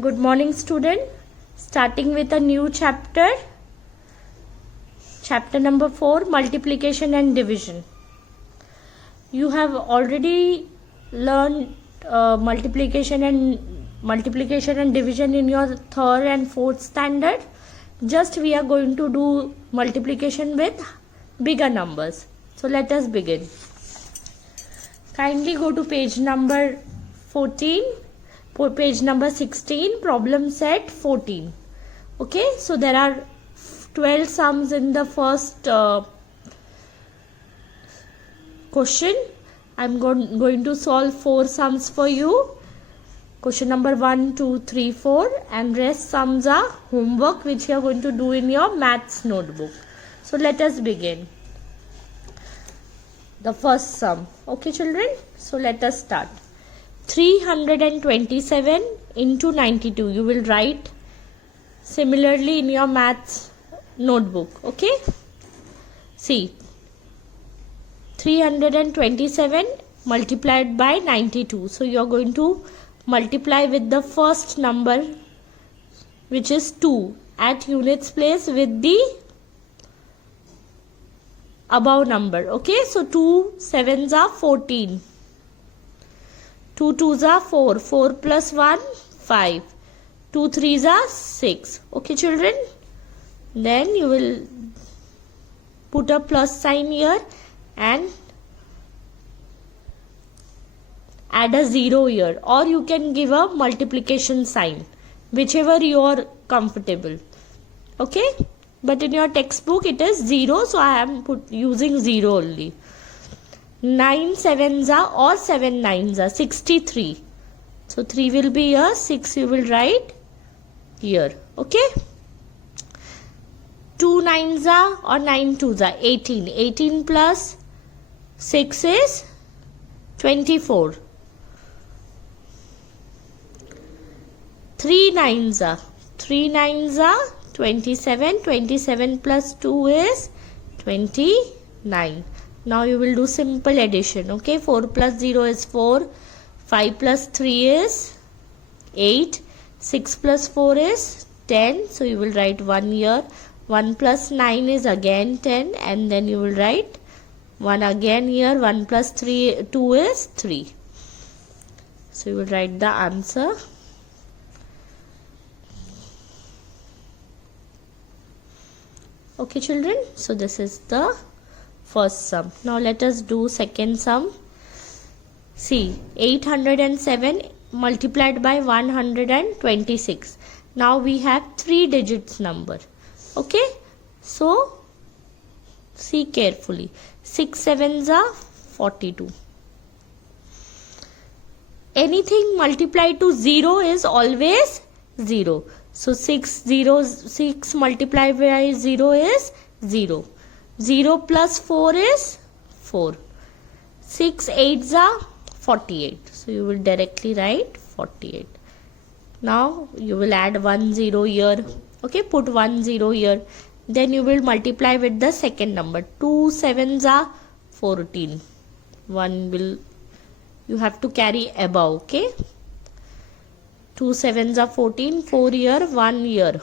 Good morning, student. Starting with a new chapter. Chapter number 4, multiplication and division. You have already learned multiplication and division in your third and fourth standard. Just we are going to do multiplication with bigger numbers. So let us begin. Kindly go to page number 14. Page number 16, problem set 14. Okay, so there are 12 sums in the first question. I'm going to solve 4 sums for you. Question number 1, 2, 3, 4, and rest sums are homework which you are going to do in your maths notebook. So let us begin. The first sum. Okay, children, so let us start. 327 into 92. You will write similarly in your maths notebook. Okay, see, 327 multiplied by 92. So you are going to multiply with the first number, which is 2, at units place with the above number. Okay, so 2 sevens are 14. 2 twos are 4. 4 plus 1, 5. 2 threes are 6. Okay, children. Then you will put a plus sign here and add a 0 here. Or you can give a multiplication sign, whichever you are comfortable. Okay. But in your textbook it is 0. So I am using 0 only. 9 sevens are or 7 nines are 63. So 3 will be here, 6 you will write here. Okay. 2 nines are or 9 twos are 18. 18 plus 6 is 24. 3 nines are 27. 27 plus 2 is 29. Now you will do simple addition. Okay, 4 plus 0 is 4. 5 plus 3 is 8. 6 plus 4 is 10. So you will write 1 here. 1 plus 9 is again 10. And then you will write 1 again here. 1 plus 2 is 3. So you will write the answer. Okay, children. So this is the first sum. Now let us do second sum. See, 807 multiplied by 126. Now we have 3 digits number. Okay, so see carefully. 6 sevens are 42. Anything multiplied to 0 is always 0. So 6 multiplied by 0 is 0. 0 plus 4 is 4. 6 8s are 48. So you will directly write 48. Now you will add 1 0 here. Okay, put 1 0 here. Then you will multiply with the second number. 2 sevens are 14. You have to carry above. Okay. 2 sevens are 14. 4 here, 1 here.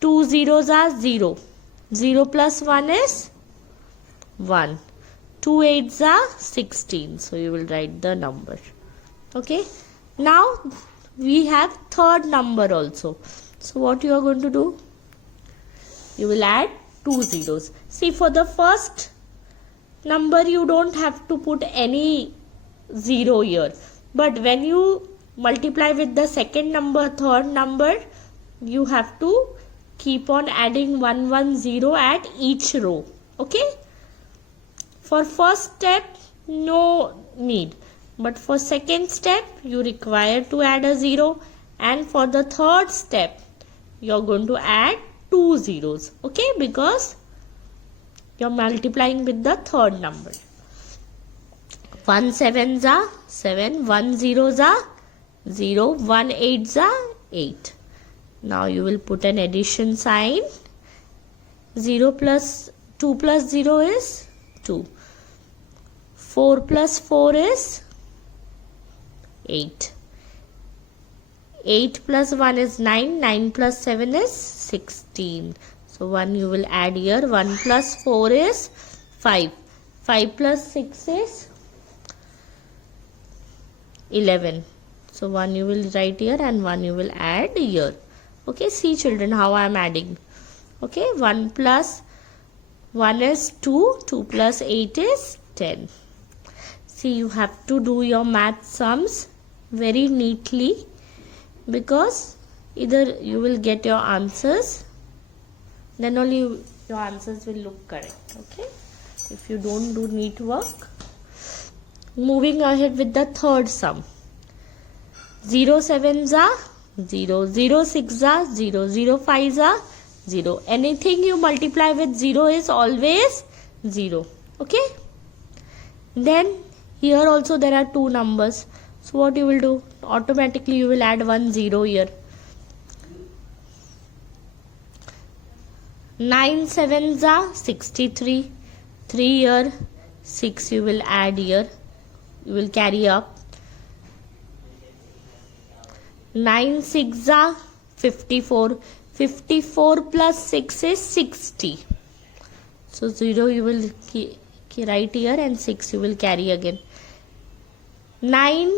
2 zeros are 0. 0 plus 1 is 1. 2 8s are 16. So you will write the number. Okay. Now we have third number also. So what you are going to do? You will add 2 zeros. See, for the first number you don't have to put any 0 here. But when you multiply with the second number, third number, you have to keep on adding 1 1 0 at each row. Okay. For first step, no need. But for second step, you require to add a 0. And for the third step, you are going to add 2 zeros. Okay. Because you are multiplying with the third number. 1 sevens are 7. 1 zeros are 0. 1 8s are 8. Now you will put an addition sign. 0 plus 2 plus 0 is 2. 4 plus 4 is 8. 8 plus 1 is 9. 9 plus 7 is 16. So 1 you will add here. 1 plus 4 is 5. 5 plus 6 is 11. So 1 you will write here and 1 you will add here. Okay, see children how I am adding. Okay, 1 plus 1 is 2. 2 plus 8 is 10. See, you have to do your math sums very neatly, because either you will get your answers, then only your answers will look correct. Okay, if you don't do neat work. Moving ahead with the third sum. 0 sevens are 0, 0 6 are 0, 0 5 are 0. Anything you multiply with 0 is always 0. Okay, then here also there are two numbers. So what you will do? Automatically you will add 1 0 here. 9 sevens are 63. 3 here. 6 you will add here. You will carry up. 9 6 are 54. 54 plus 6 is 60. So 0 you will write here and 6 you will carry again. 9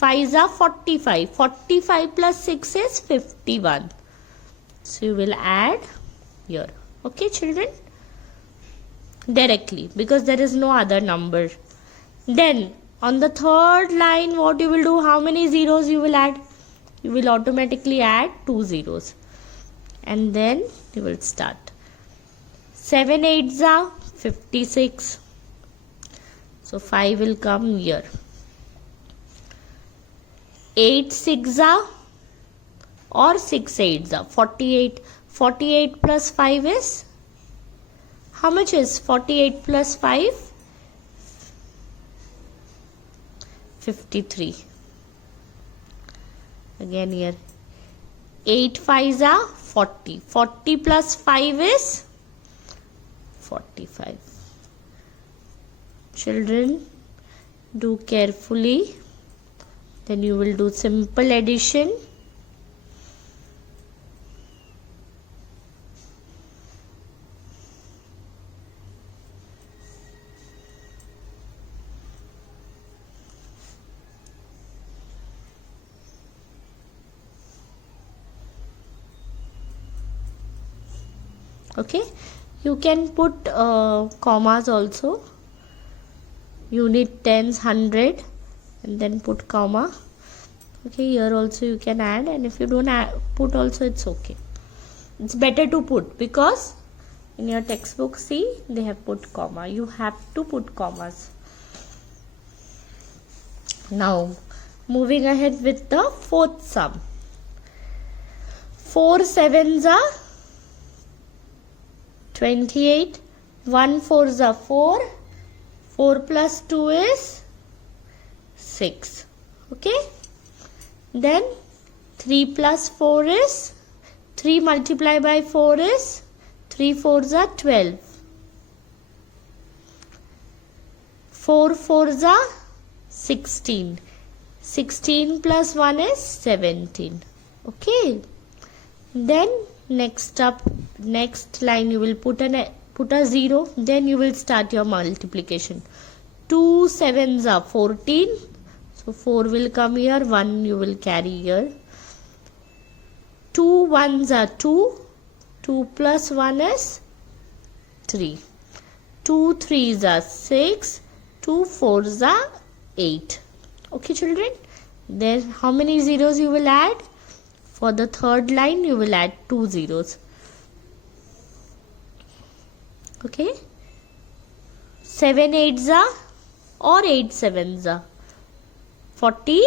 5s are 45. 45 plus 6 is 51. So you will add here. Okay children? Directly, because there is no other number. Then on the third line, what you will do? How many zeros you will add? You will automatically add 2 zeros. And then you will start. 7 8s are 56. So 5 will come here. 8 6s are or 6 8s are 48. 48 plus 5 is, how much is 48 plus 5? 53. Again here. 8 5s are 40. 40 plus 5 is 45. Children, do carefully. Then you will do simple addition. Okay, you can put commas also. Unit tens, 100, and then put comma. Okay, here also you can add, and if you don't put also, it's okay. It's better to put, because in your textbook, see, they have put comma. You have to put commas. Now, moving ahead with the fourth sum. 4 sevens are 28. 1 4s are 4. 4 plus 2 is 6. Okay. Then 3 plus 4 is, 3 multiplied by 4 is, 3 4s are 12. 4 4s are 16. 16 plus 1 is 17. Okay. Then next line you will put a 0. Then you will start your multiplication. 2 sevens are 14. So 4 will come here. 1 you will carry here. 2 1s are 2. 2 plus 1 is 3. 2 3s are 6. 2 4s are 8. Okay children. Then how many zeros you will add? For the third line you will add 2 zeros. Okay. 7 8s are or 8 7s are 40.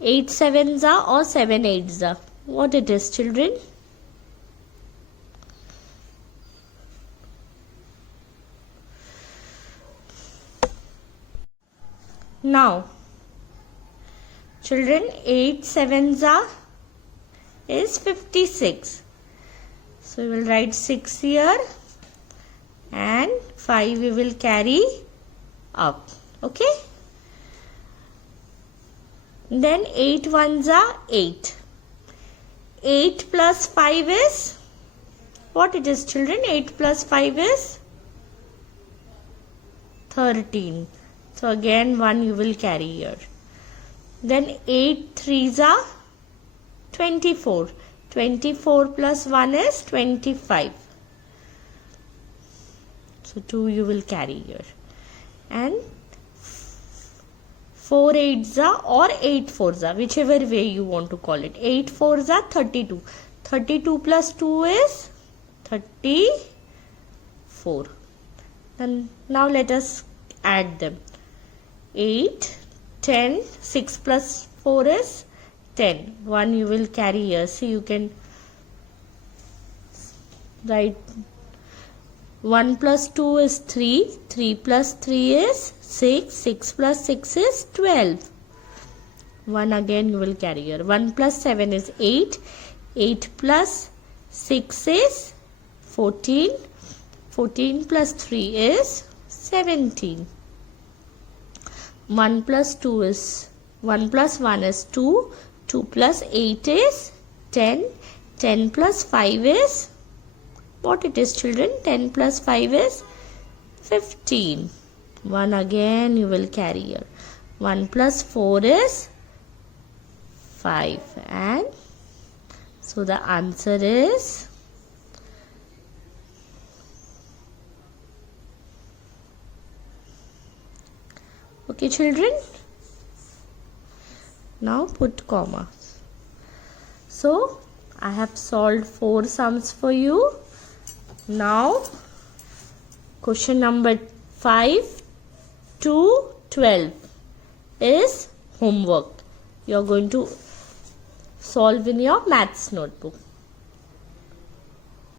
8 7s are or 7 8s are. What it is, children? Now, children, 8 7s are is 56. So we will write 6 here and 5 we will carry up. Okay. Then 8 ones are 8. 8 plus 5 is, what it is children? 8 plus 5 is 13. So again 1 you will carry here. Then 8 threes are 24. 24 plus 1 is 25. So 2 you will carry here. And 4 eights are or 8 fours are, whichever way you want to call it. 8 fours are 32. 32 plus 2 is 34. And now let us add them. 8, 10, 6 plus 4 is 10. 1 you will carry here. See, you can write 1 plus 2 is 3. 3 plus 3 is 6. 6 plus 6 is 12. 1 again you will carry here. 1 plus 7 is 8. 8 plus 6 is 14. 14 plus 3 is 17. 1 plus 2 is 1 plus 1 is 2. 2 plus 8 is 10. 10 plus 5 is, what it is children? 10 plus 5 is 15. 1 again you will carry here. 1 plus 4 is 5. And so the answer is okay children. Now put comma. So I have solved 4 sums for you. Now question number 5 to 12 is homework. You are going to solve in your maths notebook.